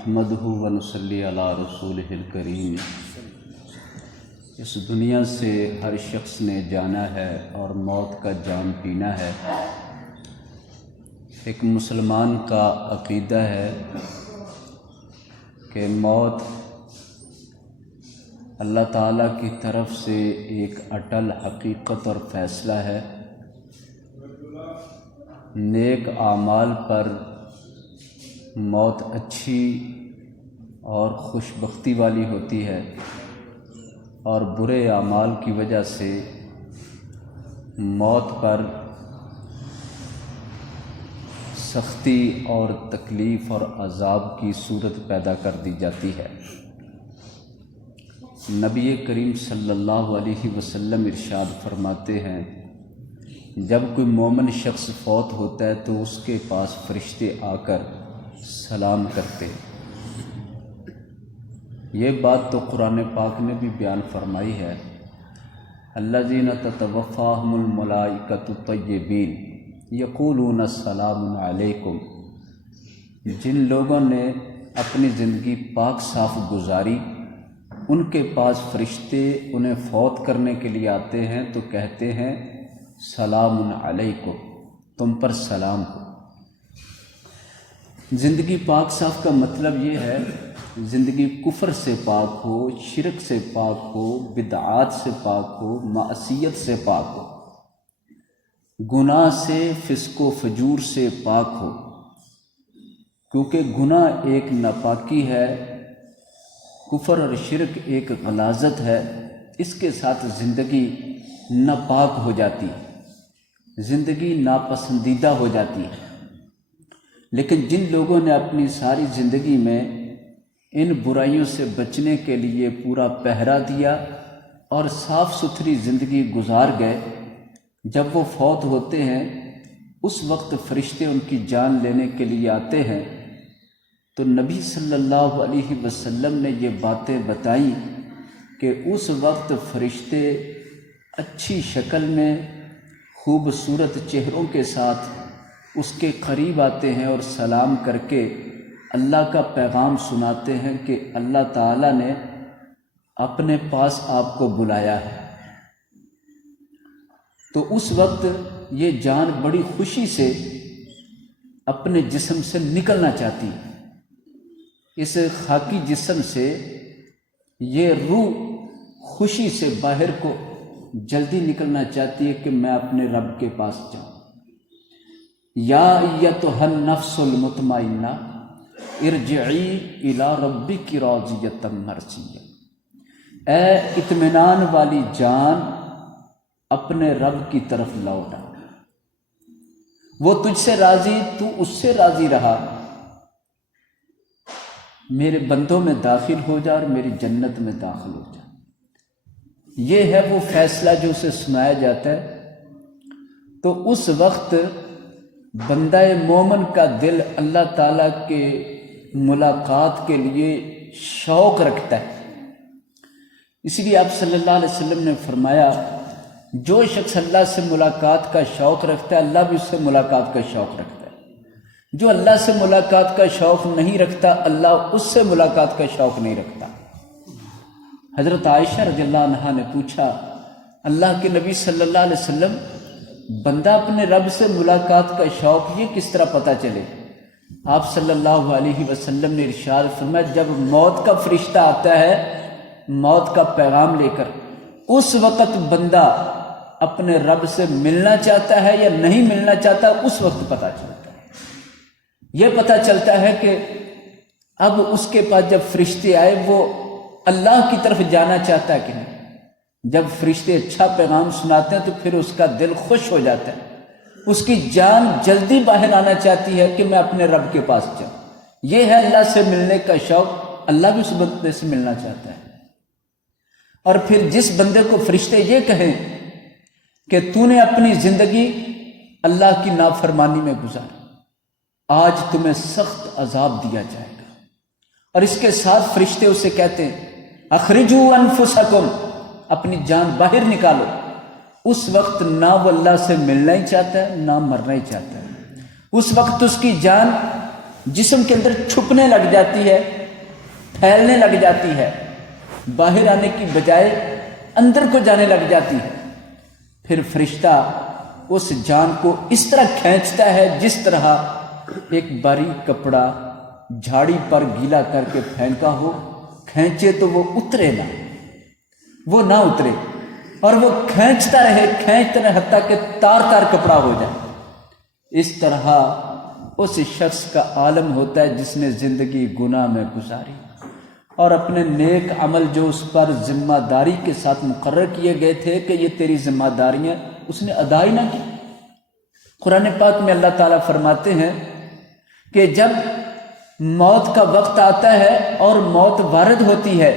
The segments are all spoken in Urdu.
نحمدہ و نصلی علی رسولہ الکریم۔ اس دنیا سے ہر شخص نے جانا ہے اور موت کا جام پینا ہے۔ ایک مسلمان کا عقیدہ ہے کہ موت اللہ تعالیٰ کی طرف سے ایک اٹل حقیقت اور فیصلہ ہے۔ نیک اعمال پر موت اچھی اور خوش بختی والی ہوتی ہے، اور برے اعمال کی وجہ سے موت پر سختی اور تکلیف اور عذاب کی صورت پیدا کر دی جاتی ہے۔ نبی کریم صلی اللہ علیہ وسلم ارشاد فرماتے ہیں، جب کوئی مومن شخص فوت ہوتا ہے تو اس کے پاس فرشتے آ کر سلام کرتے ہیں۔ یہ بات تو قرآن پاک نے بھی بیان فرمائی ہے، الذین تتوفاہم الملائکۃ طیبین یقولون السلام علیکم۔ جن لوگوں نے اپنی زندگی پاک صاف گزاری، ان کے پاس فرشتے انہیں فوت کرنے کے لیے آتے ہیں تو کہتے ہیں سلام علیکم، تم پر سلام ہو۔ زندگی پاک صاف کا مطلب یہ ہے زندگی کفر سے پاک ہو، شرک سے پاک ہو، بدعات سے پاک ہو، معصیت سے پاک ہو، گناہ سے، فسق و فجور سے پاک ہو، کیونکہ گناہ ایک ناپاکی ہے، کفر اور شرک ایک غلاظت ہے، اس کے ساتھ زندگی ناپاک ہو جاتی ہے، زندگی ناپسندیدہ ہو جاتی ہے۔ لیکن جن لوگوں نے اپنی ساری زندگی میں ان برائیوں سے بچنے کے لیے پورا پہرا دیا اور صاف ستھری زندگی گزار گئے، جب وہ فوت ہوتے ہیں اس وقت فرشتے ان کی جان لینے کے لیے آتے ہیں، تو نبی صلی اللہ علیہ وسلم نے یہ باتیں بتائیں کہ اس وقت فرشتے اچھی شکل میں خوبصورت چہروں کے ساتھ اس کے قریب آتے ہیں اور سلام کر کے اللہ کا پیغام سناتے ہیں کہ اللہ تعالیٰ نے اپنے پاس آپ کو بلایا ہے۔ تو اس وقت یہ جان بڑی خوشی سے اپنے جسم سے نکلنا چاہتی ہے، اس خاکی جسم سے یہ روح خوشی سے باہر کو جلدی نکلنا چاہتی ہے کہ میں اپنے رب کے پاس جاؤں۔ یا ایتھا النفس المطمئنہ ارجعی الی ربک راضیۃ مرضیہ، اے اطمینان والی جان اپنے رب کی طرف لوٹا، وہ تجھ سے راضی، تو اس سے راضی رہا، میرے بندوں میں داخل ہو جا اور میری جنت میں داخل ہو جا۔ یہ ہے وہ فیصلہ جو اسے سنایا جاتا ہے۔ تو اس وقت بندہ مومن کا دل اللہ تعالیٰ کے ملاقات کے لیے شوق رکھتا ہے۔ اس لیے آپ صلی اللہ علیہ وسلم نے فرمایا، جو شخص اللہ سے ملاقات کا شوق رکھتا ہے اللہ بھی اس سے ملاقات کا شوق رکھتا ہے۔ جو اللہ سے ملاقات کا شوق نہیں رکھتا اللہ اس سے ملاقات کا شوق نہیں رکھتا۔ حضرت عائشہ رضی اللہ عنہا نے پوچھا، اللہ کے نبی صلی اللہ علیہ وسلم، بندہ اپنے رب سے ملاقات کا شوق یہ کس طرح پتہ چلے؟ آپ صلی اللہ علیہ وسلم نے ارشاد فرمایا، جب موت کا فرشتہ آتا ہے موت کا پیغام لے کر، اس وقت بندہ اپنے رب سے ملنا چاہتا ہے یا نہیں ملنا چاہتا، اس وقت پتہ چلتا ہے۔ یہ پتہ چلتا ہے کہ اب اس کے پاس جب فرشتے آئے وہ اللہ کی طرف جانا چاہتا ہے کہ نہیں۔ جب فرشتے اچھا پیغام سناتے ہیں تو پھر اس کا دل خوش ہو جاتا ہے، اس کی جان جلدی باہر آنا چاہتی ہے کہ میں اپنے رب کے پاس جاؤں۔ یہ ہے اللہ سے ملنے کا شوق، اللہ بھی اس بندے سے ملنا چاہتا ہے۔ اور پھر جس بندے کو فرشتے یہ کہیں کہ تو نے اپنی زندگی اللہ کی نافرمانی میں گزاری، آج تمہیں سخت عذاب دیا جائے گا، اور اس کے ساتھ فرشتے اسے کہتے ہیں اخرجوا انفسکم، اپنی جان باہر نکالو، اس وقت نہ وہ اللہ سے ملنا ہی چاہتا ہے نہ مرنا ہی چاہتا ہے۔ اس وقت اس کی جان جسم کے اندر چھپنے لگ جاتی ہے، پھیلنے لگ جاتی ہے، باہر آنے کی بجائے اندر کو جانے لگ جاتی ہے۔ پھر فرشتہ اس جان کو اس طرح کھینچتا ہے جس طرح ایک باریک کپڑا جھاڑی پر گیلا کر کے پھینکا ہو، کھینچے تو وہ اترے نہ، وہ نہ اترے، اور وہ کھینچتا رہے حتیٰ کہ تار تار کپڑا ہو جائے۔ اس طرح اس شخص کا عالم ہوتا ہے جس نے زندگی گناہ میں گزاری اور اپنے نیک عمل جو اس پر ذمہ داری کے ساتھ مقرر کیے گئے تھے کہ یہ تیری ذمہ داریاں، اس نے ادا ہی نہ کی۔ قرآن پاک میں اللہ تعالیٰ فرماتے ہیں کہ جب موت کا وقت آتا ہے اور موت وارد ہوتی ہے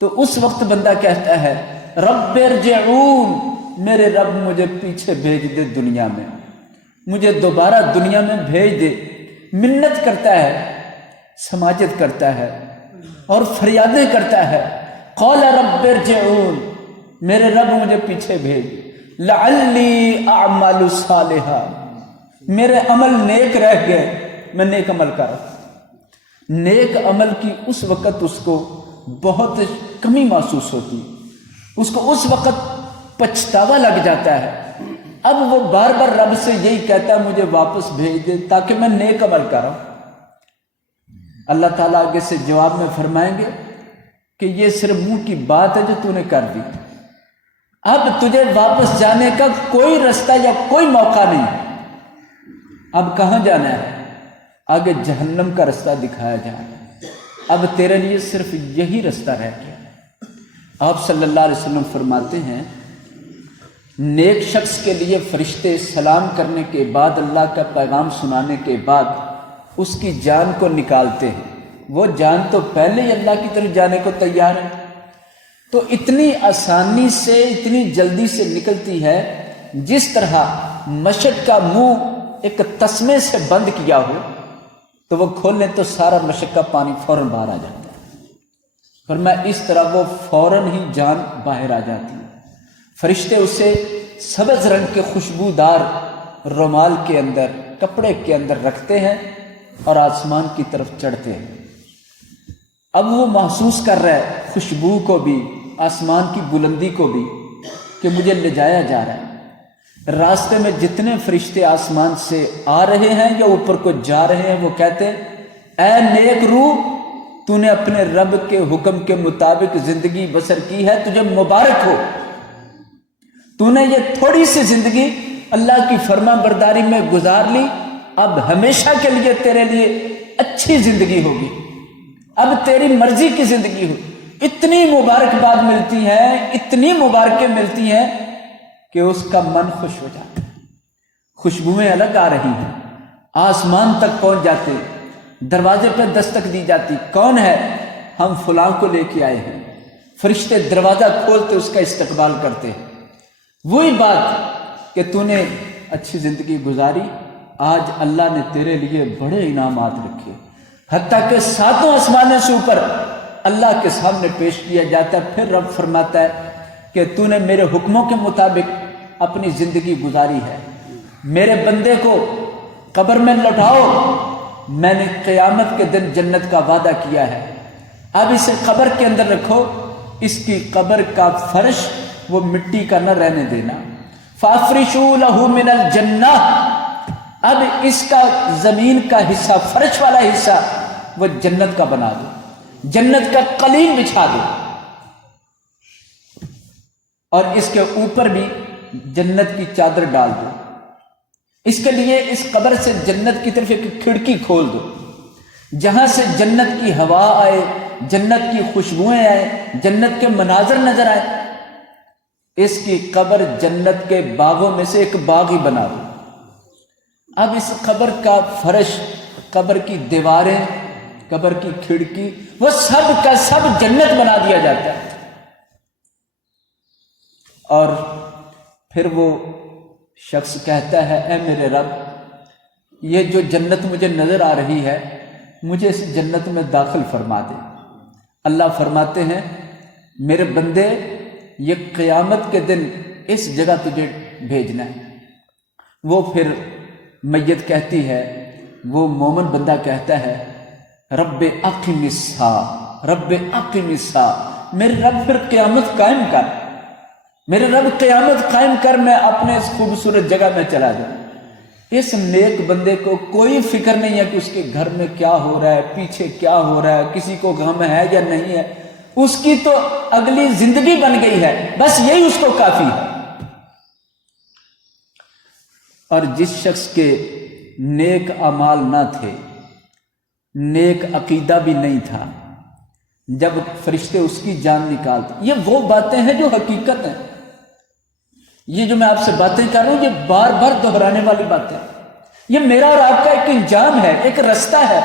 تو اس وقت بندہ کہتا ہے رب ارجعون، میرے رب مجھے پیچھے بھیج دے، دنیا میں مجھے دوبارہ دنیا میں بھیج دے۔ منت کرتا ہے، سماجت کرتا ہے اور فریادیں کرتا ہے، قال رب ارجعون، میرے رب مجھے پیچھے بھیج، لعلی اعمل صالحا، میرے عمل نیک رہ گئے، میں نیک عمل کر رہا۔ نیک عمل کی اس وقت اس کو بہت کمی محسوس ہوتی، اس کو اس وقت پچھتاوا لگ جاتا ہے۔ اب وہ بار بار رب سے یہی کہتا ہے مجھے واپس بھیج دے تاکہ میں نیک عمل کروں۔ اللہ تعالیٰ آگے سے جواب میں فرمائیں گے کہ یہ صرف منہ کی بات ہے جو تو نے کر دی، اب تجھے واپس جانے کا کوئی رستہ یا کوئی موقع نہیں۔ اب کہاں جانا ہے؟ آگے جہنم کا رستہ دکھایا جا رہا ہے، اب تیرے لیے صرف یہی رستہ رہ گیا۔ آپ صلی اللہ علیہ وسلم فرماتے ہیں نیک شخص کے لیے فرشتے سلام کرنے کے بعد، اللہ کا پیغام سنانے کے بعد اس کی جان کو نکالتے ہیں۔ وہ جان تو پہلے ہی اللہ کی طرف جانے کو تیار ہے، تو اتنی آسانی سے اتنی جلدی سے نکلتی ہے جس طرح مشک کا منہ ایک تسمے سے بند کیا ہو تو وہ کھولنے تو سارا مشک کا پانی فوراً باہر آ جاتا ہے، پر میں اس طرح وہ فوراً ہی جان باہر آ جاتی ہے۔ فرشتے اسے سبز رنگ کے خوشبودار رومال کے اندر، کپڑے کے اندر رکھتے ہیں اور آسمان کی طرف چڑھتے ہیں۔ اب وہ محسوس کر رہا ہے خوشبو کو بھی، آسمان کی بلندی کو بھی، کہ مجھے لے جایا جا رہا ہے۔ راستے میں جتنے فرشتے آسمان سے آ رہے ہیں یا اوپر کو جا رہے ہیں وہ کہتے ہیں اے نیک روح، تو نے اپنے رب کے حکم کے مطابق زندگی بسر کی ہے، تجھے مبارک ہو، تو نے یہ تھوڑی سی زندگی اللہ کی فرما برداری میں گزار لی، اب ہمیشہ کے لیے تیرے لیے اچھی زندگی ہوگی، اب تیری مرضی کی زندگی ہو۔ اتنی مبارکباد ملتی ہے، اتنی مبارکیں ملتی ہیں کہ اس کا من خوش ہو جاتا ہے۔ خوشبوئیں الگ آ رہی ہیں، آسمان تک پہنچ جاتے، دروازے پہ دستک دی جاتی، کون ہے؟ ہم فلاں کو لے کے آئے ہیں۔ فرشتے دروازہ کھولتے اس کا استقبال کرتے ہیں۔ وہی بات کہ تو نے اچھی زندگی گزاری، آج اللہ نے تیرے لیے بڑے انعامات رکھے، حتیٰ کہ ساتوں آسمانوں سے اوپر اللہ کے سامنے پیش کیا جاتا ہے۔ پھر رب فرماتا ہے کہ تو نے میرے حکموں کے مطابق اپنی زندگی گزاری ہے، میرے بندے کو قبر میں لوٹاؤ، میں نے قیامت کے دن جنت کا وعدہ کیا ہے، اب اسے قبر کے اندر رکھو، اس کی قبر کا فرش وہ مٹی کا نہ رہنے دینا، فافرشوا لہ من الجنہ، اب اس کا زمین کا حصہ، فرش والا حصہ وہ جنت کا بنا دو، جنت کا قلین بچھا دو، اور اس کے اوپر بھی جنت کی چادر ڈال دو، اس کے لیے اس قبر سے جنت کی طرف ایک کھڑکی کھول دو، جہاں سے جنت کی ہوا آئے، جنت کی خوشبوئیں آئے، جنت کے مناظر نظر آئے۔ اس کی قبر جنت کے باغوں میں سے ایک باغ ہی بنا دو۔ اب اس قبر کا فرش، قبر کی دیواریں، قبر کی کھڑکی، وہ سب کا سب جنت بنا دیا جاتا ہے۔ اور پھر وہ شخص کہتا ہے اے میرے رب، یہ جو جنت مجھے نظر آ رہی ہے مجھے اس جنت میں داخل فرما دے۔ اللہ فرماتے ہیں میرے بندے، یہ قیامت کے دن اس جگہ تجھے بھیجنا ہے۔ وہ پھر میت کہتی ہے وہ مومن بندہ کہتا ہے رب اقم الساعہ، رب اقم الساعہ، میرے رب پھر قیامت قائم کر، میرے رب قیامت قائم کر، میں اپنے اس خوبصورت جگہ میں چلا جاؤں۔ اس نیک بندے کو کوئی فکر نہیں ہے کہ اس کے گھر میں کیا ہو رہا ہے، پیچھے کیا ہو رہا ہے، کسی کو غم ہے یا نہیں ہے، اس کی تو اگلی زندگی بن گئی ہے، بس یہی اس کو کافی ہے۔ اور جس شخص کے نیک اعمال نہ تھے، نیک عقیدہ بھی نہیں تھا، جب فرشتے اس کی جان نکالتے، یہ وہ باتیں ہیں جو حقیقت ہیں، یہ جو میں آپ سے باتیں کر رہا ہوں یہ بار بار دہرانے والی باتیں، یہ میرا اور آپ کا ایک انجام ہے، ایک رستہ ہے،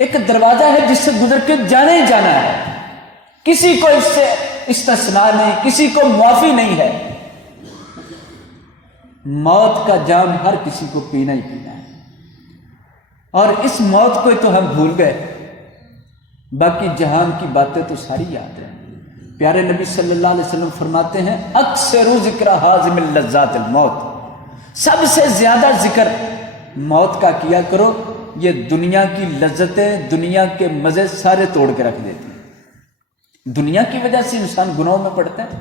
ایک دروازہ ہے جس سے گزر کے جانا ہی جانا ہے، کسی کو اس سے استثناء نہیں، کسی کو معافی نہیں ہے۔ موت کا جام ہر کسی کو پینا ہی پینا ہے، اور اس موت کو تو ہم بھول گئے، باقی جہان کی باتیں تو ساری یاد ہیں۔ پیارے نبی صلی اللہ علیہ وسلم فرماتے ہیں اکثر ذکر حازم اللذات الموت، سب سے زیادہ ذکر موت کا کیا کرو، یہ دنیا کی لذتیں، دنیا کے مزے سارے توڑ کے رکھ دیتی ہیں۔ دنیا کی وجہ سے انسان گناہوں میں پڑتا ہے،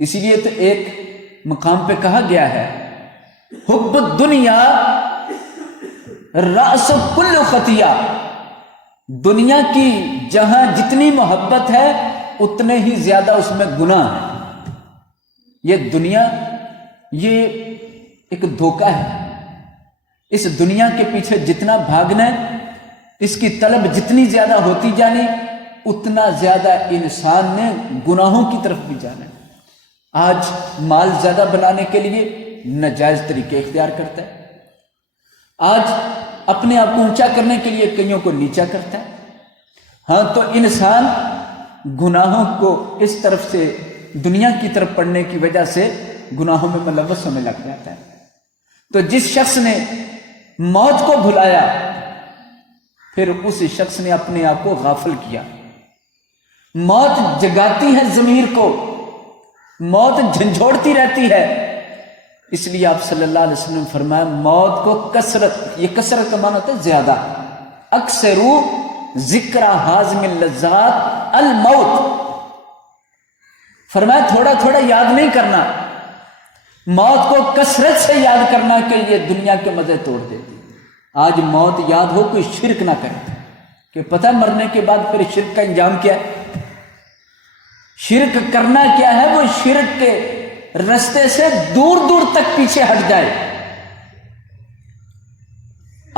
اسی لیے تو ایک مقام پہ کہا گیا ہے حب الدنیا رأس کل خطیہ، دنیا کی جہاں جتنی محبت ہے اتنے ہی زیادہ اس میں گناہ ہے۔ یہ دنیا یہ ایک دھوکہ ہے، اس دنیا کے پیچھے جتنا بھاگنا ہے، اس کی طلب جتنی زیادہ ہوتی جانی، اتنا زیادہ انسان نے گناہوں کی طرف بھی جانا ہے۔ آج مال زیادہ بنانے کے لیے ناجائز طریقے اختیار کرتا ہے، آج اپنے آپ کو اونچا کرنے کے لیے کئیوں کو نیچا کرتا ہے۔ ہاں تو انسان گناہوں کو اس طرف سے دنیا کی طرف پڑنے کی وجہ سے گناہوں میں ملوث ہونے لگ جاتا ہے۔ تو جس شخص نے موت کو بھلایا، پھر اس شخص نے اپنے آپ کو غافل کیا۔ موت جگاتی ہے ضمیر کو، موت جھنجھوڑتی رہتی ہے، اس لیے آپ صلی اللہ علیہ وسلم نے فرمایا موت کو کثرت، یہ کثرت کا معنی ہوتا ہے زیادہ، اکثرو ذکر حازم اللذات الموت، فرمایا تھوڑا تھوڑا یاد نہیں کرنا، موت کو کثرت سے یاد کرنا کہ یہ دنیا کے مزے توڑ دیتی۔ آج موت یاد ہو کوئی شرک نہ کرے، کہ پتہ مرنے کے بعد پھر شرک کا انجام کیا ہے، شرک کرنا کیا ہے، وہ شرک کے رستے سے دور دور تک پیچھے ہٹ جائے۔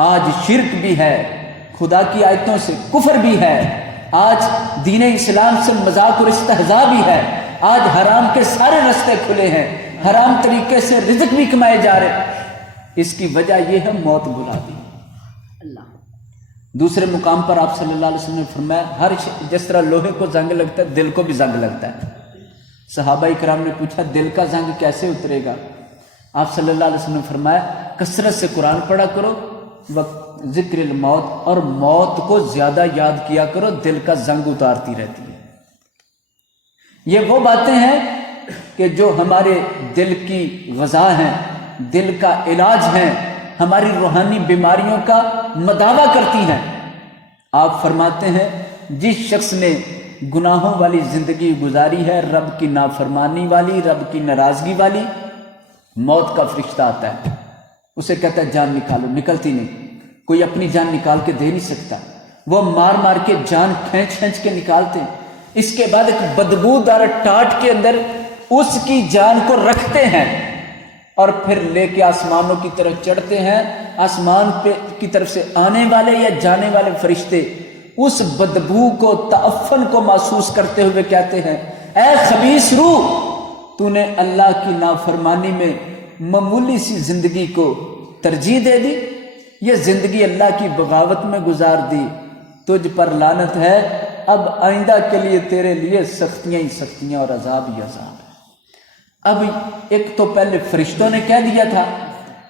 آج شرک بھی ہے، خدا کی آیتوں سے کفر بھی ہے، آج دین اسلام سے مذاق اور استہزاء بھی ہے، آج حرام کے سارے رستے کھلے ہیں، حرام طریقے سے رزق بھی کمائے جا رہے۔ اس کی وجہ یہ ہے موت بلا دی اللہ۔ دوسرے مقام پر آپ صلی اللہ علیہ وسلم نے فرمایا جس طرح لوہے کو زنگ لگتا ہے دل کو بھی زنگ لگتا ہے۔ صحابہ اکرام نے پوچھا دل کا زنگ کیسے اترے گا؟ آپ صلی اللہ علیہ وسلم نے فرمایا کثرت سے قرآن پڑھا کرو، ذکر الموت، اور موت کو زیادہ یاد کیا کرو، دل کا زنگ اتارتی رہتی ہے۔ یہ وہ باتیں ہیں کہ جو ہمارے دل کی غذا ہیں، دل کا علاج ہیں، ہماری روحانی بیماریوں کا مداوع کرتی ہیں۔ آپ فرماتے ہیں جس شخص نے گناہوں والی زندگی گزاری ہے، رب کی نافرمانی والی، رب کی ناراضگی والی، موت کا فرشتہ آتا ہے، اسے کہتا ہے جان نکالو، نکلتی نہیں، کوئی اپنی جان نکال کے دے نہیں سکتا، وہ مار مار کے جان کھینچ کھینچ کے نکالتے ہیں، اس کے بعد ایک بدبودار ٹاٹ کے اندر اس کی جان کو رکھتے ہیں، اور پھر لے کے آسمانوں کی طرف چڑھتے ہیں۔ آسمان پہ کی طرف سے آنے والے یا جانے والے فرشتے اس بدبو کو، تعفن کو محسوس کرتے ہوئے کہتے ہیں اے خبیث روح، تو نے اللہ کی نافرمانی میں معمولی سی زندگی کو ترجیح دے دی، یہ زندگی اللہ کی بغاوت میں گزار دی، تجھ پر لعنت ہے، اب آئندہ کے لیے تیرے لیے سختیاں ہی سختیاں اور عذاب ہی عذاب ہے۔ اب ایک تو پہلے فرشتوں نے کہہ دیا تھا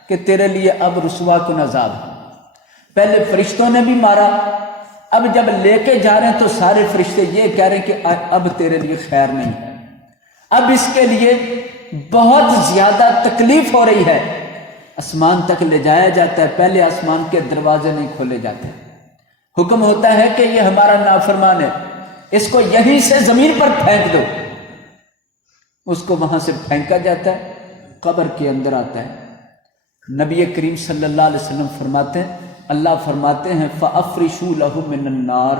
کہ تیرے لیے اب رسوا کن عذاب ہے، پہلے فرشتوں نے بھی مارا، اب جب لے کے جا رہے ہیں تو سارے فرشتے یہ کہہ رہے ہیں کہ اب تیرے لیے خیر نہیں ہے، اب اس کے لیے بہت زیادہ تکلیف ہو رہی ہے، آسمان تک لے جایا جاتا ہے، پہلے آسمان کے دروازے نہیں کھولے جاتے، حکم ہوتا ہے کہ یہ ہمارا نافرمان ہے، اس کو یہیں سے زمین پر پھینک دو، اس کو وہاں سے پھینکا جاتا ہے، قبر کے اندر آتا ہے۔ نبی کریم صلی اللہ علیہ وسلم فرماتے ہیں، اللہ فرماتے ہیں فَأَفْرِشُوا لَهُ مِنَ النَّارِ،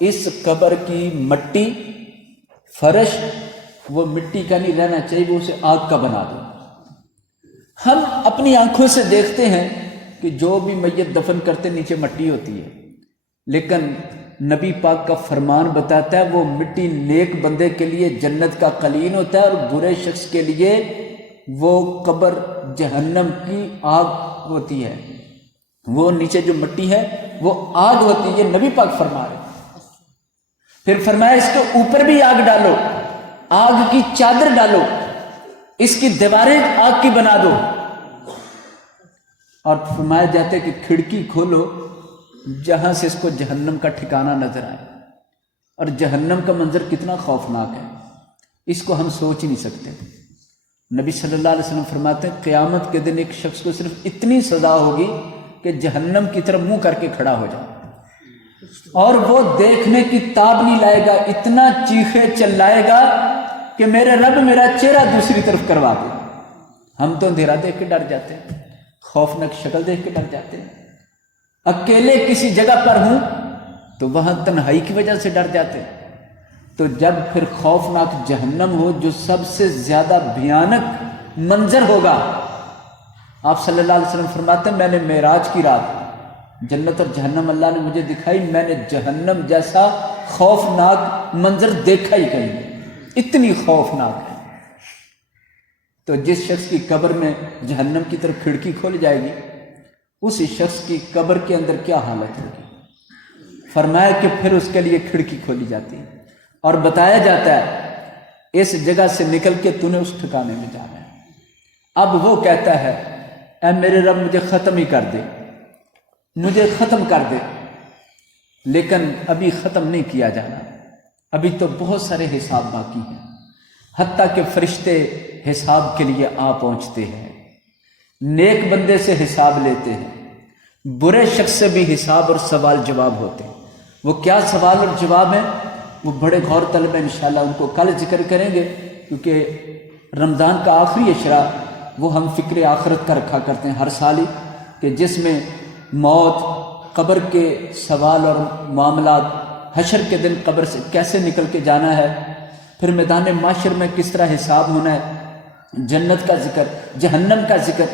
اس قبر کی مٹی، فرش، وہ مٹی کا نہیں رہنا چاہیے، وہ اسے آگ کا بنا دو۔ ہم اپنی آنکھوں سے دیکھتے ہیں کہ جو بھی میت دفن کرتے نیچے مٹی ہوتی ہے، لیکن نبی پاک کا فرمان بتاتا ہے وہ مٹی نیک بندے کے لیے جنت کا قلین ہوتا ہے، اور برے شخص کے لیے وہ قبر جہنم کی آگ ہوتی ہے، وہ نیچے جو مٹی ہے وہ آگ ہوتی ہے، یہ نبی پاک فرما رہے ہیں۔ پھر فرمایا اس کے اوپر بھی آگ ڈالو، آگ کی چادر ڈالو، اس کی دیواریں آگ کی بنا دو، اور فرمایا جاتا ہے کہ کھڑکی کھولو جہاں سے اس کو جہنم کا ٹھکانہ نظر آئے، اور جہنم کا منظر کتنا خوفناک ہے، اس کو ہم سوچ ہی نہیں سکتے۔ نبی صلی اللہ علیہ وسلم فرماتے ہیں قیامت کے دن ایک شخص کو صرف اتنی سزا ہوگی کہ جہنم کی طرف منہ کر کے کھڑا ہو جائے، اور وہ دیکھنے کی تاب نہیں لائے گا، اتنا چیخے چلائے گا کہ میرے رب میرا چہرہ دوسری طرف کروا دے۔ ہم تو اندھیرا دیکھ کے ڈر جاتے ہیں، خوفناک شکل دیکھ کے ڈر جاتے ہیں، اکیلے کسی جگہ پر ہوں تو وہاں تنہائی کی وجہ سے ڈر جاتے ہیں، تو جب پھر خوفناک جہنم ہو جو سب سے زیادہ بھیانک منظر ہوگا، آپ صلی اللہ علیہ وسلم فرماتے ہیں میں نے معراج کی رات جنت اور جہنم اللہ نے مجھے دکھائی، میں نے جہنم جیسا خوفناک منظر دیکھا ہی کہیں نہیں، اتنی خوفناک ہے۔ تو جس شخص کی قبر میں جہنم کی طرف کھڑکی کھول جائے گی، اس شخص کی قبر کے اندر کیا حالت ہوگی؟ فرمایا کہ پھر اس کے لیے کھڑکی کھولی جاتی ہے اور بتایا جاتا ہے اس جگہ سے نکل کے تو نے اس ٹھکانے میں جانا ہے۔ اب وہ کہتا ہے اے میرے رب مجھے ختم ہی کر دے، مجھے ختم کر دے، لیکن ابھی ختم نہیں کیا جانا، ابھی تو بہت سارے حساب باقی ہیں، حتیٰ کہ فرشتے حساب کے لیے آ پہنچتے ہیں، نیک بندے سے حساب لیتے ہیں، برے شخص سے بھی حساب اور سوال جواب ہوتے ہیں۔ وہ کیا سوال اور جواب ہیں وہ بڑے غور طلب ہیں، انشاءاللہ ان کو کل ذکر کریں گے، کیونکہ رمضان کا آخری عشرہ وہ ہم فکر آخرت کا رکھا کرتے ہیں ہر سال ہی، کہ جس میں موت، قبر کے سوال اور معاملات، حشر کے دن قبر سے کیسے نکل کے جانا ہے، پھر میدان معاشر میں کس طرح حساب ہونا ہے، جنت کا ذکر، جہنم کا ذکر،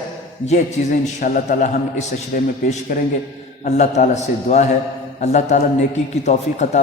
یہ چیزیں انشاءاللہ تعالی ہم اس عشرے میں پیش کریں گے۔ اللہ تعالیٰ سے دعا ہے اللہ تعالیٰ نیکی کی توفیق عطا